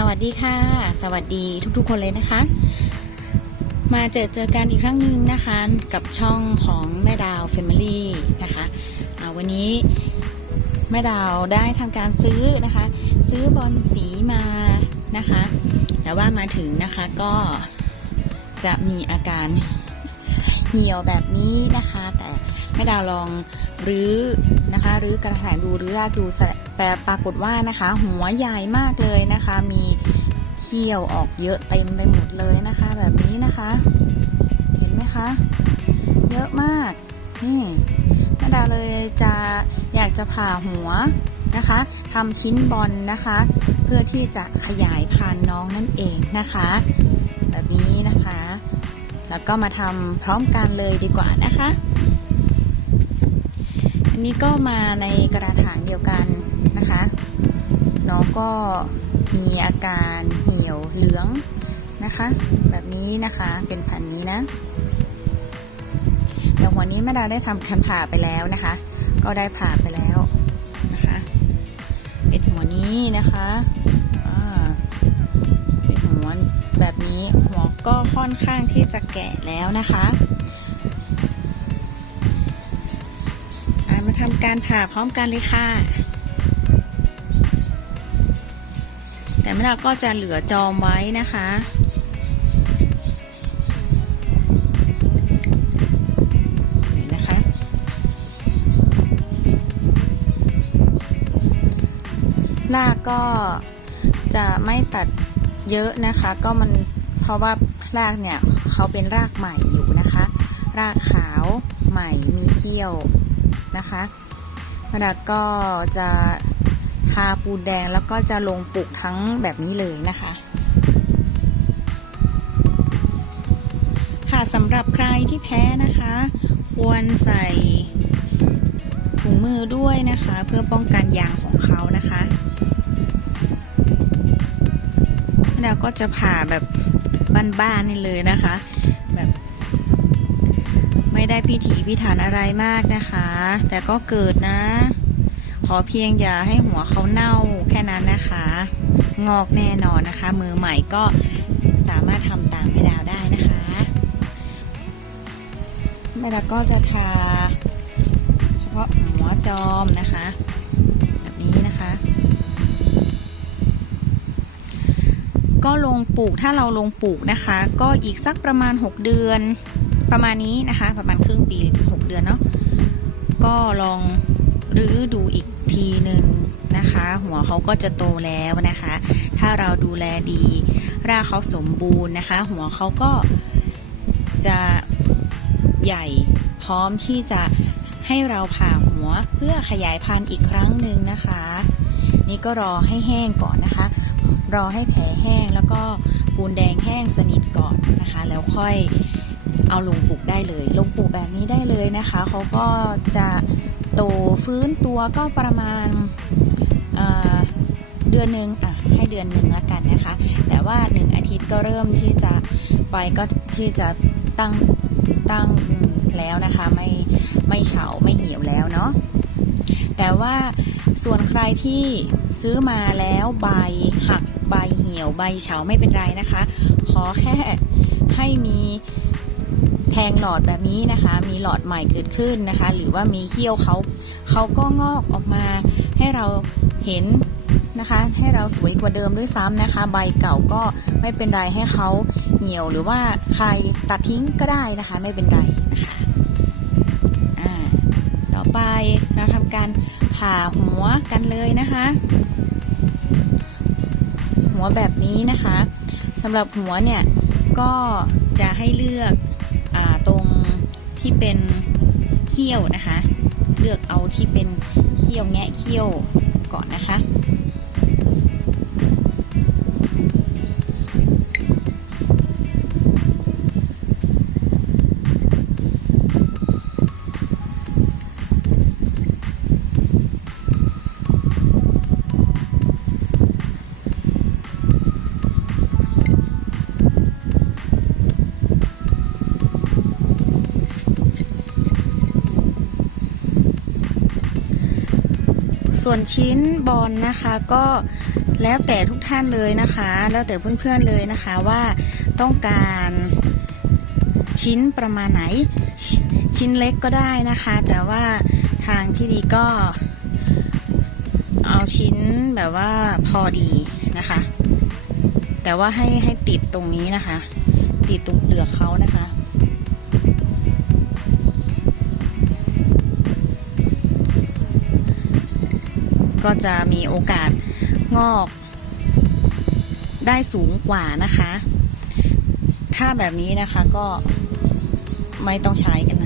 สวัสดีค่ะ สวัสดีทุกๆ คนเลยนะคะ มาเจอเจอกันอีกครั้งหนึ่งนะคะ กับช่องของแม่ดาว Family นะคะวันนี้แม่ดาวได้ทำการซื้อนะคะ ซื้อบอลสีมานะคะ แต่ว่ามาถึงนะคะก็จะมีอาการเหี่ยวแบบนี้นะคะ แต่ แม่ดาวลองรื้อนะคะรื้อกระถางดูรื้อรากดูแต่ปรากฏว่านะคะ หัวใหญ่มากเลยนะคะ มีเขี้ยวออกเยอะเต็มไปหมดเลยนะคะ แบบนี้นะคะ เห็นไหมคะ เยอะมากนี่แม่ดาวเลยจะอยากจะผ่าหัวนะคะทำชิ้นบอลนะคะ เพื่อที่จะขยายพันธุ์น้องนั่นเองนะคะ แบบนี้นะคะ แล้วก็มาทำพร้อมกันเลยดีกว่านะคะ อันนี้ก็มาในกระถางเดียวกันนะคะ น้องก็มีอาการเหี่ยวเหลืองนะคะ แบบนี้นะคะเป็นพันนี้นะเดี๋ยวหัวนี้แม่ดาได้ทำคันผ่าไปแล้วนะคะ ก็ได้ผ่าไปแล้วนะคะ เป็นหัวนี้นะคะเป็นหัวแบบนี้หัวก็ค่อนข้างที่จะแก่แล้วนะคะ การผ่าพร้อมกันเลยค่ะ แต่แม่ดาก็จะเหลือจอมไว้นะคะนี่นะคะรากก็จะไม่ตัดเยอะนะคะ ก็มันเพราะว่ารากเนี่ยเขาเป็นรากใหม่อยู่นะคะ รากขาวใหม่มีเขี้ยวนะคะ แม่ดก็จะทาปูนแดงแล้วก็จะลงปลูกทั้งแบบนี้เลยนะคะค่ะสำหรับใครที่แพ้นะคะ ควรใส่ถุงมือด้วยนะคะ เพื่อป้องกันยางของเขานะคะแล้วก็จะผ่าแบบบ้านๆนี่เลยนะคะ ได้พิถีพิถันอะไรมากนะคะ แต่ก็เกิดนะ ขอเพียงอย่าให้หัวเขาเน่าแค่นั้นนะคะ งอกแน่นอนนะคะ มือใหม่ก็สามารถทำตามแม่ดาวได้นะคะแม่ดาวก็จะทา เฉพาะหัวจอมนะคะ แบบนี้นะคะก็ลงปลูกถ้าเราลงปลูกนะคะ ก็อีกสักประมาณ 6 เดือน ประมาณนี้นะคะ ประมาณครึ่งปี6เดือนเนาะก็ลองรื้อดูอีกทีหนึ่งนะคะ หัวเขาก็จะโตแล้วนะคะ ถ้าเราดูแลดีรากเขาสมบูรณ์นะคะ หัวเขาก็จะใหญ่พร้อมที่จะให้เราผ่าหัวเพื่อขยายพันธุ์อีกครั้งหนึ่งนะคะ นี่ก็รอให้แห้งก่อนนะคะ รอให้แผลแห้งแล้วก็ปูนแดงแห้งสนิทก่อนนะคะ แล้วค่อย เอาลงปลูกได้เลย ลงปลูกแบบนี้ได้เลยนะคะเขาก็จะโตฟื้นตัวก็ประมาณเอ่อเดือนหนึ่งอะให้เดือนหนึ่งล้วกันนะคะ แต่ว่าหนึ่งอาทิตย์ก็เริ่มที่จะไปก็ที่จะตั้งตั้งแล้วนะคะไม่ไม่เฉาไม่เหี่ยวแล้วเนาะแต่ว่าส่วนใครที่ซื้อมาแล้วใบหักใบเหี่ยวใบเฉาไม่เป็นไรนะคะ ขอแค่ให้มี แทงหลอดแบบนี้นะคะ มีหลอดใหม่เกิดขึ้นนะคะ หรือว่ามีเขี้ยวเขาเขาก็งอกออกมาให้เราเห็นนะคะ ให้เราสวยกว่าเดิมด้วยซ้ำนะคะ ใบเก่าก็ไม่เป็นไรให้เขาเหี่ยวหรือว่าใครตัดทิ้งก็ได้นะคะ ไม่เป็นไรนะคะอ่าต่อไปเราทำการผ่าหัวกันเลยนะคะ หัวแบบนี้นะคะสำหรับหัวเนี่ยก็จะให้เลือก ที่เป็นเขี้ยวนะคะ เลือกเอาที่เป็นเขี้ยวแงะเขี้ยวก่อนนะคะ วนชิ้นบอลนะคะก็แล้วแต่ทุกท่านเลยนะคะ แล้วแต่เพื่อนๆเลยนะคะว่าต้องการชิ้นประมาณไหนชชิ้นเล็กก็ได้นะคะ แต่ว่าทางที่ดีก็เอาชิ้นแบบว่าพอดีนะคะ แต่ว่าให้ให้ติดตรงนี้นะคะ ติดตรงเปลือกเขานะคะ ก็จะมีโอกาสงอกได้สูงกว่านะคะ ถ้าแบบนี้นะคะก็ไม่ต้องใช้กันนะ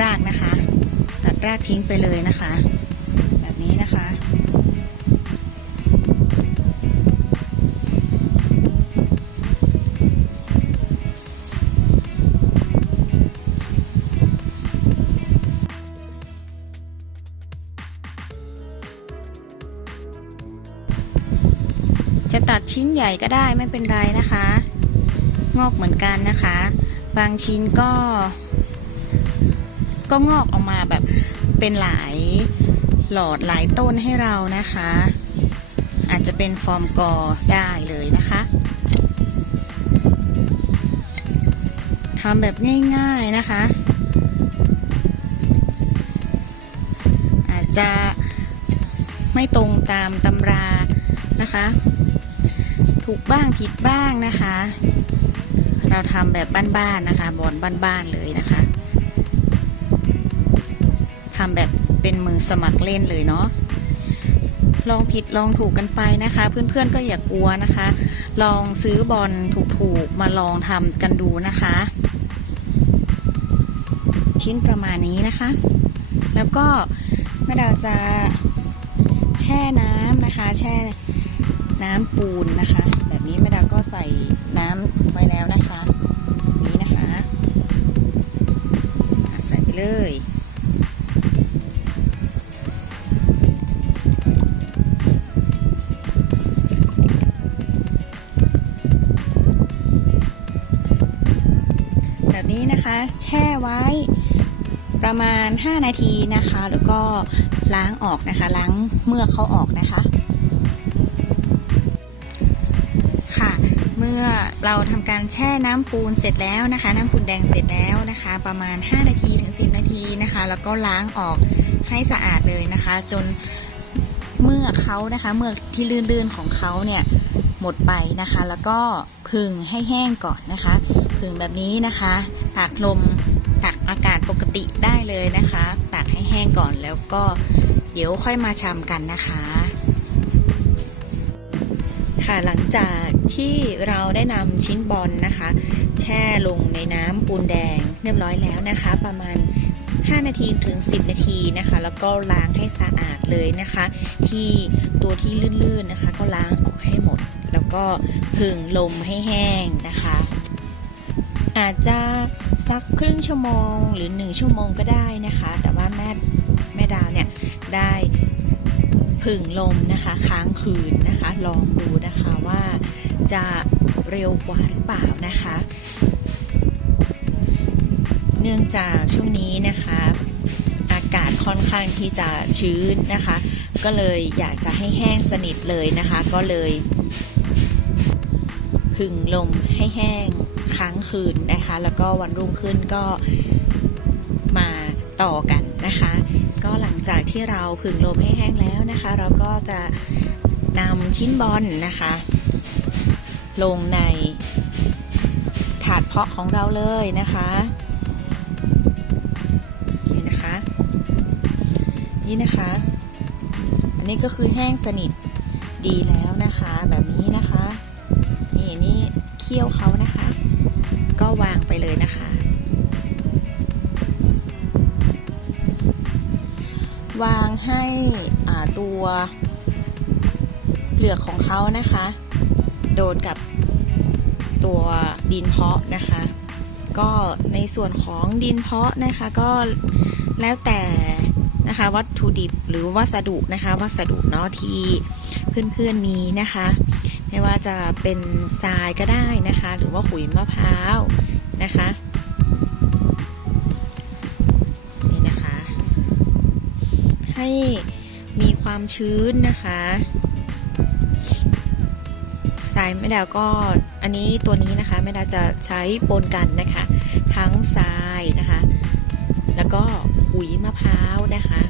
รากนะคะ ตัดรากทิ้งไปเลยนะคะ แบบนี้นะคะ จะตัดชิ้นใหญ่ก็ได้ไม่เป็นไรนะคะ งอกเหมือนกันนะคะ บางชิ้นก็ ก็งอกออกมาแบบเป็นหลายหลอดหลายต้นให้เรานะคะ อาจจะเป็นฟอร์มกอได้เลยนะคะทำแบบง่ายๆนะคะ อาจจะไม่ตรงตามตำรานะคะ ถูกบ้างผิดบ้างนะคะ เราทำแบบบ้านๆนะคะ บอนบ้านๆเลยนะคะ ทำแบบเป็นมือสมัครเล่นเลยเนาะลองผิดลองถูกกันไปนะคะ เพื่อนๆก็อย่ากลัวนะคะ ลองซื้อบอลถูกๆมาลองทำกันดูนะคะ ชิ้นประมาณนี้นะคะ แล้วก็แม่ดาจะแช่น้ำนะคะ แช่น้ำปูนนะคะ แบบนี้แม่ดาก็ใส่น้ำไว้แล้วนะคะ นี้นะคะ ใส่ไปเลย ไว้ ประมาณ 5 นาทีนะคะ แล้วก็ล้างออกนะคะ ล้างเมือกเขาออกนะคะ ค่ะ เมื่อเราทำการแช่น้ำปูนเสร็จแล้วนะคะ น้ำปูนแดงเสร็จแล้วนะคะ ประมาณ 5 นาทีถึง 10 นาทีนะคะ แล้วก็ล้างออกให้สะอาดเลยนะคะ จนเมื่อเขานะคะ เมื่อที่ลื่นๆของเขาเนี่ยหมดไปนะคะ แล้วก็ผึ่งให้แห้งก่อนนะคะผึ่งแบบนี้นะคะตากลม ตากอากาศปกติได้เลยนะคะตากให้แห้งก่อนแล้วก็เดี๋ยวค่อยมาชำกันนะคะ ค่ะหลังจากที่เราได้นำชิ้นบอลนะคะ แช่ลงในน้ำปูนแดงเรียบร้อยแล้วนะคะ ประมาณ 5 นาทีถึง 10 นาทีนะคะ แล้วก็ล้างให้สะอาดเลยนะคะ ที่ตัวที่ลื่นๆนะคะ ก็ล้างออกให้หมด แล้วก็ผึ่งลมให้แห้งนะคะ อาจจะ สักครึ่งชั่วโมงหรือ 1 ชั่วโมงก็ได้นะคะ แต่ว่าแม่แม่ดาวเนี่ยได้ผึ่งลมนะคะค้างคืนนะคะ ลองดูนะคะว่าจะเร็วกว่าหรือเปล่านะคะ เนื่องจากช่วงนี้นะคะอากาศค่อนข้างที่จะชื้นนะคะ ก็เลยอยากจะให้แห้งสนิทเลยนะคะ ก็เลย ผึ่งลมให้แห้ง ค้างคืนนะคะ แล้วก็วันรุ่งขึ้นก็มาต่อกันนะคะ ก็หลังจากที่เราผึ่งลมให้แห้งแล้วนะคะ เราก็จะนำชิ้นบอลนะคะ ลงในถาดเพาะของเราเลยนะคะนี่นะคะ นี่นะคะ อันนี้ก็คือแห้งสนิทดีแล้วนะคะ แบบนี้นะคะ นี่นี่เคี่ยวเขานะคะ วางไปเลยนะคะ วางให้ตัวเปลือกของเขานะคะ โดนกับตัวดินเพาะนะคะ ก็ในส่วนของดินเพาะนะคะก็แล้วแต่นะคะวัตถุดิบหรือวัสดุนะคะ วัสดุเนาะที่เพื่อนๆมีนะคะ ไม่ว่าจะเป็นทรายก็ได้นะคะ หรือว่าขุยมะพร้าวนะคะนี่นะคะ ให้มีความชื้นนะคะทรายแม่ดาวก็อันนี้ตัวนี้นะคะแม่ดาวจะใช้ปนกันนะคะ ทั้งทรายนะคะ แล้วก็ขุยมะพร้าวนะคะ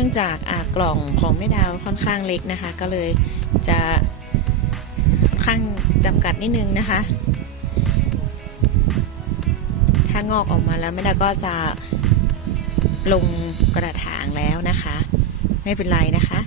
นื่องจากอ่ากล่องของแม่ดาวค่อนข้างเล็กนะคะ ก็เลยจะค่อนข้างจำกัดนิดนึงนะคะ ถ้างอกออกมาแล้วแม่ดาวก็จะลงกระถางแล้วนะคะ ไม่เป็นไรนะคะ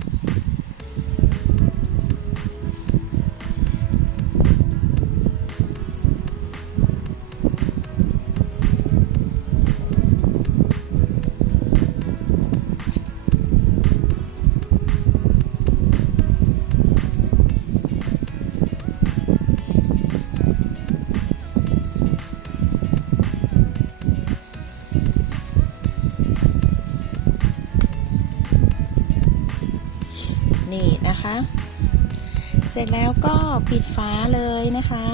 ร็จแล้วก็ปิดฝาเลยนะคะ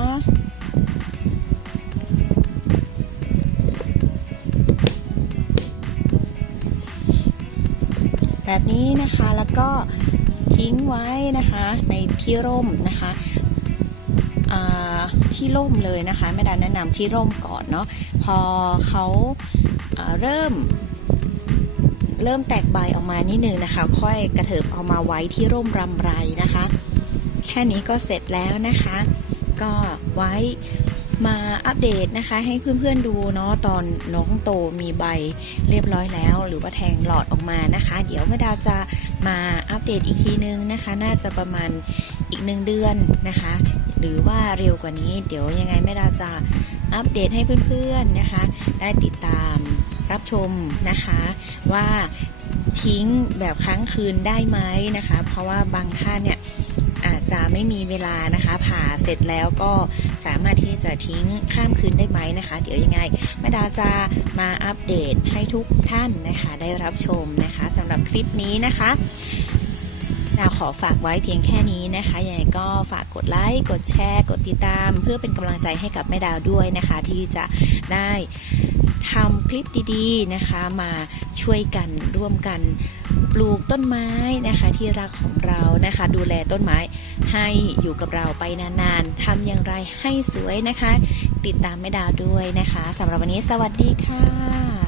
แบบนี้นะคะแล้วก็ทิ้งไว้นะคะในที่ร่มนะคะที่ร่มเลยนะคะแม่ดาแนะนำที่ร่มก่อนเนาะพอเขาอ่าเริ่มเริ่มแตกใบออกมานิดนึงนะคะ ค่อยกระเถิบเอามาไว้ที่ร่มรำไรนะคะ แค่นี้ก็เสร็จแล้วนะคะ ก็ไว้มาอัปเดตนะคะ ให้เพื่อนๆดูเนาะตอนน้องโตมีใบเรียบร้อยแล้ว หรือว่าแทงหลอดออกมานะคะ เดี๋ยวแม่ดาวจะมาอัปเดตอีกทีนึงนะคะ น่าจะประมาณอีกหนึ่งเดือนนะคะ หรือว่าเร็วกว่านี้ เดี๋ยวยังไงแม่ดาวจะอัปเดตให้เพื่อนๆนะคะ ได้ติดตามรับชมนะคะว่าทิ้งแบบค้างคืนได้ไหมนะคะ เพราะว่าบางท่านเนี่ย จะไม่มีเวลานะคะผ่าเสร็จแล้วก็สามารถที่จะทิ้งข้ามคืนได้ไหมนะคะ เดี๋ยวยังไงแม่ดาจะมาอัปเดตให้ทุกท่านนะคะ ได้รับชมนะคะสำหรับคลิปนี้นะคะ ดาวขอฝากไว้เพียงแค่นี้นะคะยังไงก็ฝากกดไลค์กดแชร์ กดติดตาม เพื่อเป็นกำลังใจให้กับแม่ดาวด้วยนะคะ ที่จะได้ทำคลิปดีๆนะคะมาช่วยกันร่วมกันปลูกต้นไม้นะคะที่รักของเรานะคะ ดูแลต้นไม้ให้อยู่กับเราไปนานๆทำอย่างไรให้สวยนะคะ ติดตามแม่ดาวด้วยนะคะสำหรับวันนี้สวัสดีค่ะ